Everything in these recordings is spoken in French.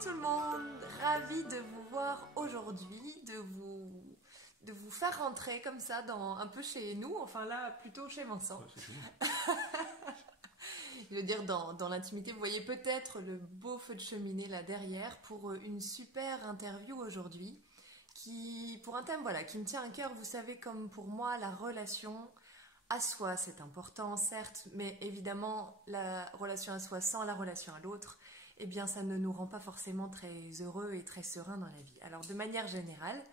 tout le monde, ravie de vous voir aujourd'hui, de vous faire rentrer comme ça un peu chez nous, enfin là plutôt chez Vincent. Ouais, c'est chez nous. Je veux dire dans l'intimité, vous voyez peut-être le beau feu de cheminée là derrière pour une super interview aujourd'hui pour un thème voilà, qui me tient à cœur. Vous savez, comme pour moi, la relation à soi, c'est important, certes, mais évidemment, la relation à soi sans la relation à l'autre, eh bien, ça ne nous rend pas forcément très heureux et très sereins dans la vie. Alors, de manière générale,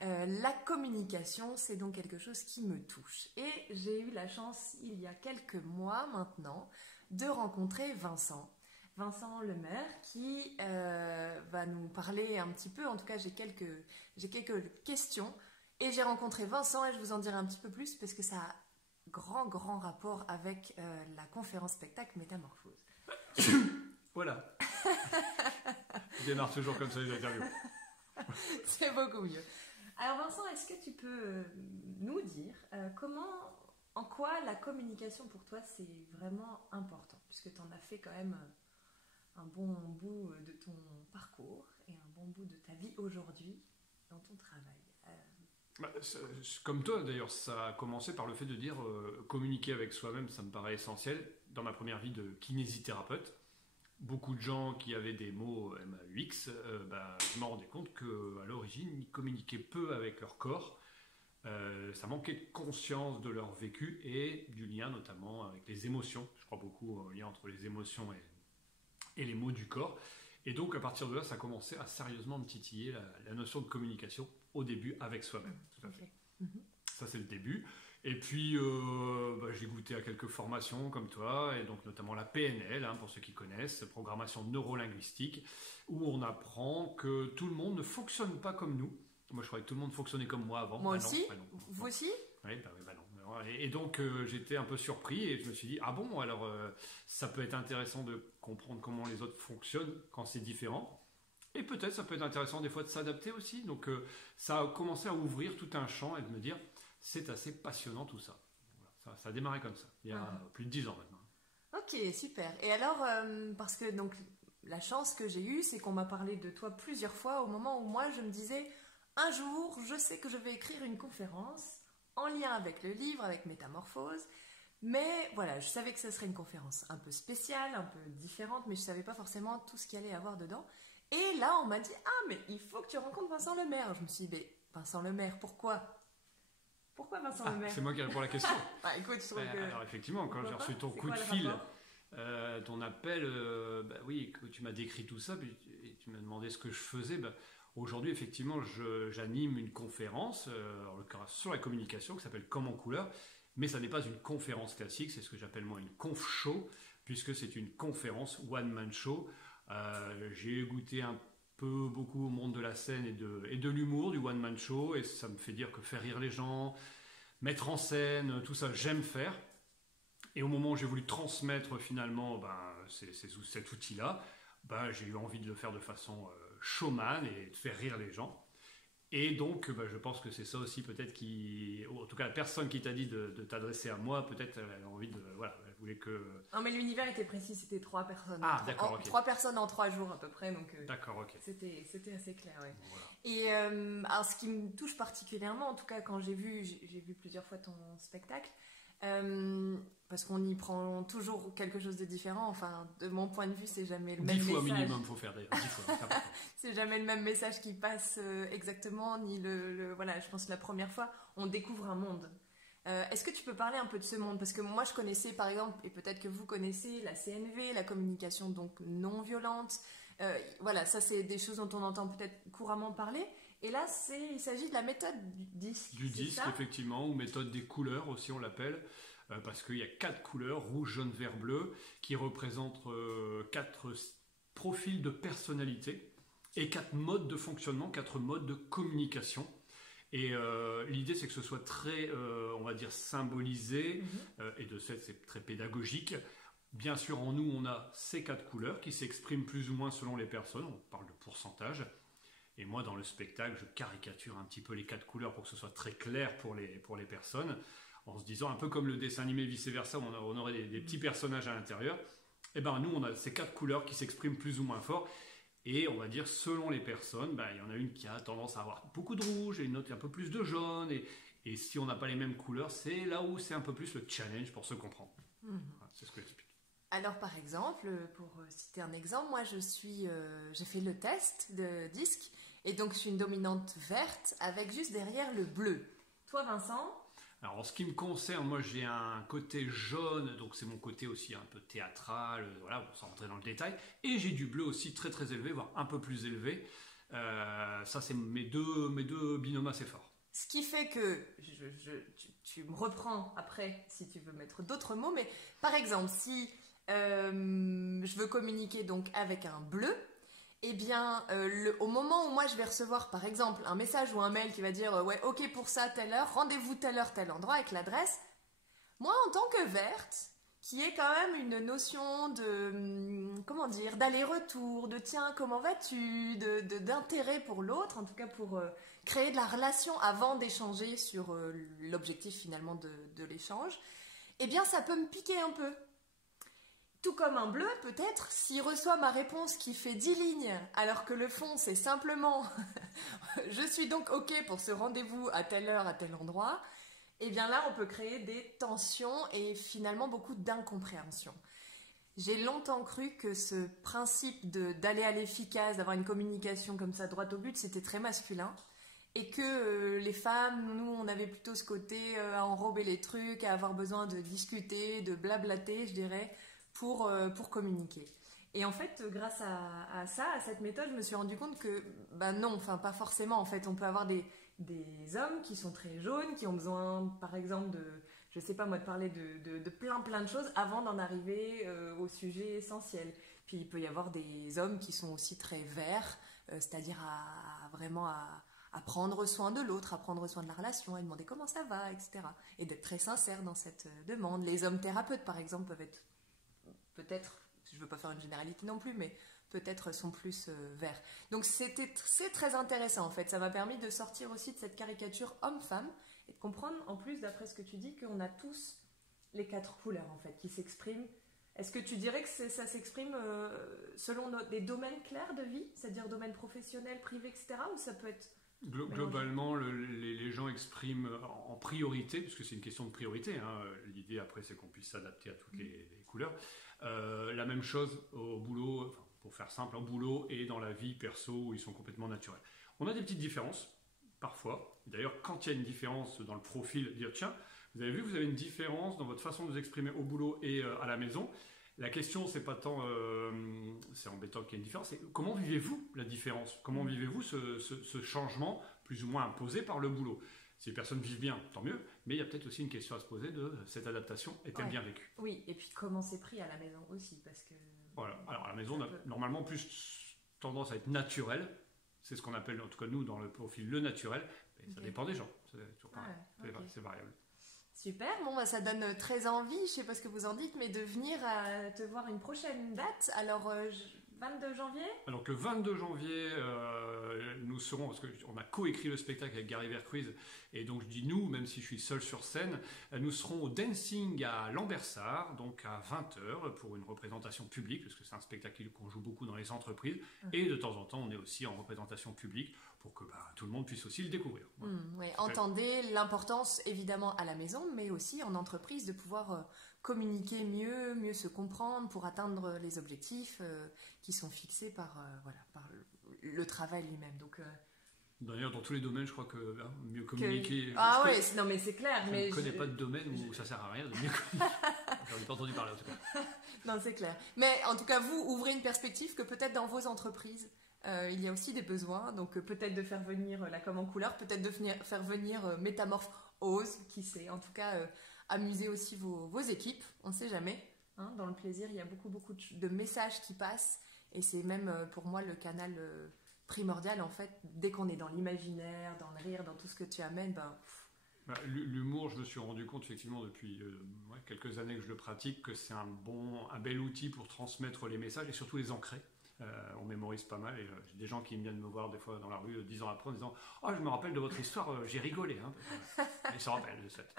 la communication, c'est donc quelque chose qui me touche. Et j'ai eu la chance, il y a quelques mois maintenant, de rencontrer Vincent. Vincent Lemaire qui va nous parler un petit peu, en tout cas j'ai quelques questions. Et j'ai rencontré Vincent et je vous en dirai un petit peu plus parce que ça a grand rapport avec la conférence spectacle Métamorphose. Voilà. Je démarre toujours comme ça les interviews. C'est beaucoup mieux. Alors Vincent, est-ce que tu peux nous dire en quoi la communication pour toi c'est vraiment important? Puisque tu en as fait quand même un bon bout de ton parcours et un bon bout de ta vie aujourd'hui dans ton travail. Comme toi d'ailleurs, ça a commencé par le fait de dire communiquer avec soi-même, ça me paraît essentiel. Dans ma première vie de kinésithérapeute, beaucoup de gens qui avaient des mots MAUX, je me rendais compte qu'à l'origine, ils communiquaient peu avec leur corps. Ça manquait de conscience de leur vécu et du lien notamment avec les émotions. Je crois beaucoup au lien entre les émotions et les mots du corps. Et donc à partir de là, ça commençait à sérieusement me titiller la notion de communication au début avec soi-même. Tout à fait. Ça c'est le début. Et puis j'ai goûté à quelques formations comme toi, et donc notamment la PNL, pour ceux qui connaissent, programmation neurolinguistique, où on apprend que tout le monde ne fonctionne pas comme nous. Moi je croyais que tout le monde fonctionnait comme moi avant. Moi aussi. Non. Vous aussi? Oui, non. Et donc j'étais un peu surpris et je me suis dit, ah bon, alors ça peut être intéressant de comprendre comment les autres fonctionnent quand c'est différent. Et peut-être ça peut être intéressant des fois de s'adapter aussi. Donc ça a commencé à ouvrir tout un champ et de me dire, c'est assez passionnant tout ça. Voilà, ça a démarré comme ça, il y a plus de 10 ans maintenant. Ok, super. Et alors, parce que donc la chance que j'ai eue, c'est qu'on m'a parlé de toi plusieurs fois au moment où moi je me disais, un jour, je sais que je vais écrire une conférence en lien avec le livre, avec Métamorphose. Mais voilà, je savais que ce serait une conférence un peu spéciale, un peu différente, mais je ne savais pas forcément tout ce qu'il allait y avoir dedans. Et là, on m'a dit, ah, mais il faut que tu rencontres Vincent Lemaire. Je me suis dit, mais Vincent Lemaire, pourquoi? Pourquoi Vincent Lemaire? C'est moi qui réponds à la question. Écoute, je trouve que... Alors effectivement, quand j'ai reçu ton coup de fil, ton appel, oui, que tu m'as décrit tout ça, et tu m'as demandé ce que je faisais, aujourd'hui, effectivement, j'anime une conférence, en l'occurrence sur la communication, qui s'appelle Comme en couleur, mais ça n'est pas une conférence classique, c'est ce que j'appelle moi une conf show, puisque c'est une conférence one-man show. J'ai goûté beaucoup au monde de la scène et de l'humour, du one-man show, et ça me fait dire que faire rire les gens, mettre en scène, tout ça, j'aime faire. Et au moment où j'ai voulu transmettre finalement cet outil-là, j'ai eu envie de le faire de façon showman et de faire rire les gens. Et donc, je pense que c'est ça aussi peut-être en tout cas la personne qui t'a dit de t'adresser à moi, peut-être elle a envie elle voulait que... Non mais l'univers était précis, c'était 3 personnes. Ah d'accord, ok. 3 personnes en 3 jours à peu près, donc d'accord, ok. C'était assez clair, ouais. Voilà. Et alors ce qui me touche particulièrement, en tout cas quand j'ai vu plusieurs fois ton spectacle, parce qu'on y prend toujours quelque chose de différent, enfin de mon point de vue c'est jamais le même message. 10 fois minimum faut faire d'ailleurs, 10 fois. C'est jamais le même message qui passe exactement, ni voilà, je pense que la première fois on découvre un monde. Est-ce que tu peux parler un peu de ce monde? Parce que moi je connaissais par exemple, et peut-être que vous connaissez la CNV, la communication donc non violente, voilà, ça c'est des choses dont on entend peut-être couramment parler. Et là, il s'agit de la méthode du disque. Du disque, effectivement, ou méthode des couleurs aussi, on l'appelle, parce qu'il y a 4 couleurs, rouge, jaune, vert, bleu, qui représentent 4 profils de personnalité et 4 modes de fonctionnement, 4 modes de communication. Et l'idée, c'est que ce soit très, on va dire, symbolisé, et de fait, c'est très pédagogique. Bien sûr, en nous, on a ces 4 couleurs qui s'expriment plus ou moins selon les personnes, on parle de pourcentage. Et moi, dans le spectacle, je caricature un petit peu les 4 couleurs pour que ce soit très clair pour les personnes, en se disant, un peu comme le dessin animé vice-versa, où on aurait des petits personnages à l'intérieur. Et nous, on a ces 4 couleurs qui s'expriment plus ou moins fort. Et on va dire, selon les personnes, il y en a une qui a tendance à avoir beaucoup de rouge et une autre qui a un peu plus de jaune. Et si on n'a pas les mêmes couleurs, c'est là où c'est un peu plus le challenge pour se comprendre. Voilà, c'est ce que j'explique. Alors par exemple, pour citer un exemple, moi j'ai fait le test de disque et donc je suis une dominante verte avec juste derrière le bleu. Toi Vincent? Alors en ce qui me concerne, moi j'ai un côté jaune, donc c'est mon côté aussi un peu théâtral, voilà, sans rentrer dans le détail, et j'ai du bleu aussi très très élevé, voire un peu plus élevé. Ça c'est mes deux binômes assez forts. Ce qui fait que, tu me reprends après si tu veux mettre d'autres mots, mais par exemple si je veux communiquer donc avec un bleu, eh bien, au moment où moi je vais recevoir par exemple un message ou un mail qui va dire ouais, ok pour ça, telle heure, rendez-vous telle heure, tel endroit avec l'adresse, moi en tant que verte, qui est quand même une notion de, comment dire, d'aller-retour, de tiens, comment vas-tu, d'intérêt pour l'autre, en tout cas pour créer de la relation avant d'échanger sur l'objectif finalement de l'échange, eh bien ça peut me piquer un peu. Tout comme un bleu, peut-être, s'il reçoit ma réponse qui fait 10 lignes, alors que le fond, c'est simplement « je suis donc OK pour ce rendez-vous à telle heure, à tel endroit », eh bien là, on peut créer des tensions et finalement beaucoup d'incompréhension. J'ai longtemps cru que ce principe d'aller à l'efficace, d'avoir une communication comme ça, droit au but, c'était très masculin. Et que les femmes, nous, on avait plutôt ce côté à enrober les trucs, à avoir besoin de discuter, de blablater, je dirais, pour communiquer. Et en fait, grâce à ça, à cette méthode, je me suis rendu compte que, non, enfin pas forcément. En fait, on peut avoir des hommes qui sont très jaunes, qui ont besoin, par exemple, je sais pas moi, de parler de plein de choses avant d'en arriver au sujet essentiel. Puis il peut y avoir des hommes qui sont aussi très verts, c'est-à-dire vraiment à prendre soin de l'autre, à prendre soin de la relation, à demander comment ça va, etc. Et d'être très sincère dans cette demande. Les hommes thérapeutes, par exemple, peuvent être peut-être, je ne veux pas faire une généralité non plus, mais peut-être sont plus verts. Donc c'est très intéressant en fait, ça m'a permis de sortir aussi de cette caricature homme-femme et de comprendre en plus, d'après ce que tu dis, qu'on a tous les 4 couleurs en fait qui s'expriment. Est-ce que tu dirais que ça s'exprime selon des domaines clairs de vie, c'est-à-dire domaine professionnel, privé, etc. ou ça peut être... Globalement, les gens expriment en priorité, puisque c'est une question de priorité, hein, l'idée après c'est qu'on puisse s'adapter à toutes les couleurs, la même chose au boulot, enfin, pour faire simple, au boulot et dans la vie perso où ils sont complètement naturels. On a des petites différences, parfois, d'ailleurs quand il y a une différence dans le profil, dire tiens, vous avez vu que vous avez une différence dans votre façon de vous exprimer au boulot et à la maison. La question, c'est pas tant, c'est embêtant qu'il y ait une différence, c'est comment vivez-vous la différence? Comment vivez-vous ce changement plus ou moins imposé par le boulot? Si les personnes vivent bien, tant mieux, mais il y a peut-être aussi une question à se poser de cette adaptation est-elle bien vécue? Oui, et puis comment c'est pris à la maison aussi, parce que... Voilà, alors à la maison, on a normalement plus tendance à être naturel, c'est ce qu'on appelle en tout cas nous dans le profil le naturel, mais ça dépend des gens, c'est toujours pareil, c'est variable. Super, bon ça donne très envie, je sais pas ce que vous en dites, mais de venir te voir une prochaine date. Alors 22 janvier. Alors que le 22 janvier, nous serons, parce qu'on a coécrit le spectacle avec Gary Vercruise, et donc je dis nous, même si je suis seul sur scène, nous serons au Dancing à Lambersart, donc à 20h, pour une représentation publique, parce que c'est un spectacle qu'on joue beaucoup dans les entreprises, et de temps en temps on est aussi en représentation publique, pour que tout le monde puisse aussi le découvrir. Voilà. Ouais. Entendez l'importance évidemment à la maison, mais aussi en entreprise de pouvoir communiquer mieux se comprendre pour atteindre les objectifs qui sont fixés par le travail lui-même. Donc, d'ailleurs, dans tous les domaines, je crois que mieux communiquer... non mais c'est clair. Je ne connais pas de domaine où ça sert à rien de mieux communiquer. J'en ai pas entendu parler en tout cas. Non, c'est clair. Mais en tout cas, vous ouvrez une perspective que peut-être dans vos entreprises, il y a aussi des besoins, donc peut-être de faire venir la com en couleur, peut-être de faire venir Métamorphe Ose, qui sait. En tout cas, amuser aussi vos équipes, on ne sait jamais. Hein, dans le plaisir, il y a beaucoup de messages qui passent, et c'est même pour moi le canal primordial en fait. Dès qu'on est dans l'imaginaire, dans le rire, dans tout ce que tu amènes, l'humour, je me suis rendu compte effectivement depuis quelques années que je le pratique, que c'est un bel outil pour transmettre les messages et surtout les ancrer. On mémorise pas mal et j'ai des gens qui viennent me voir des fois dans la rue 10 ans après en disant « Oh, je me rappelle de votre histoire, j'ai rigolé. Hein. » Ils se rappellent de cette.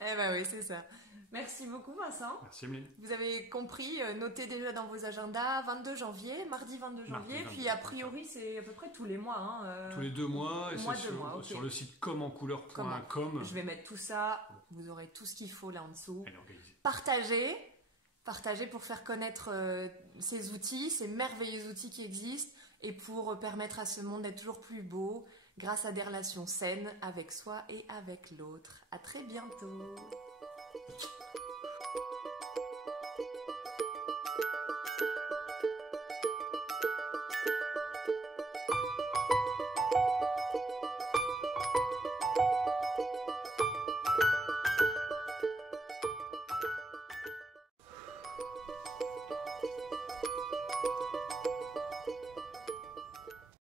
Eh ben oui, c'est ça. Merci beaucoup Vincent. Merci Emeline. Vous avez compris, notez déjà dans vos agendas 22 janvier, mardi 22 janvier, puis a priori c'est à peu près tous les mois. Hein, tous les 2 mois, et c'est okay. Sur le site comencouleur.com. Je vais mettre tout ça, vous aurez tout ce qu'il faut là en dessous. Partagez. Partagez pour faire connaître ces outils, ces merveilleux outils qui existent et pour permettre à ce monde d'être toujours plus beau grâce à des relations saines avec soi et avec l'autre. À très bientôt.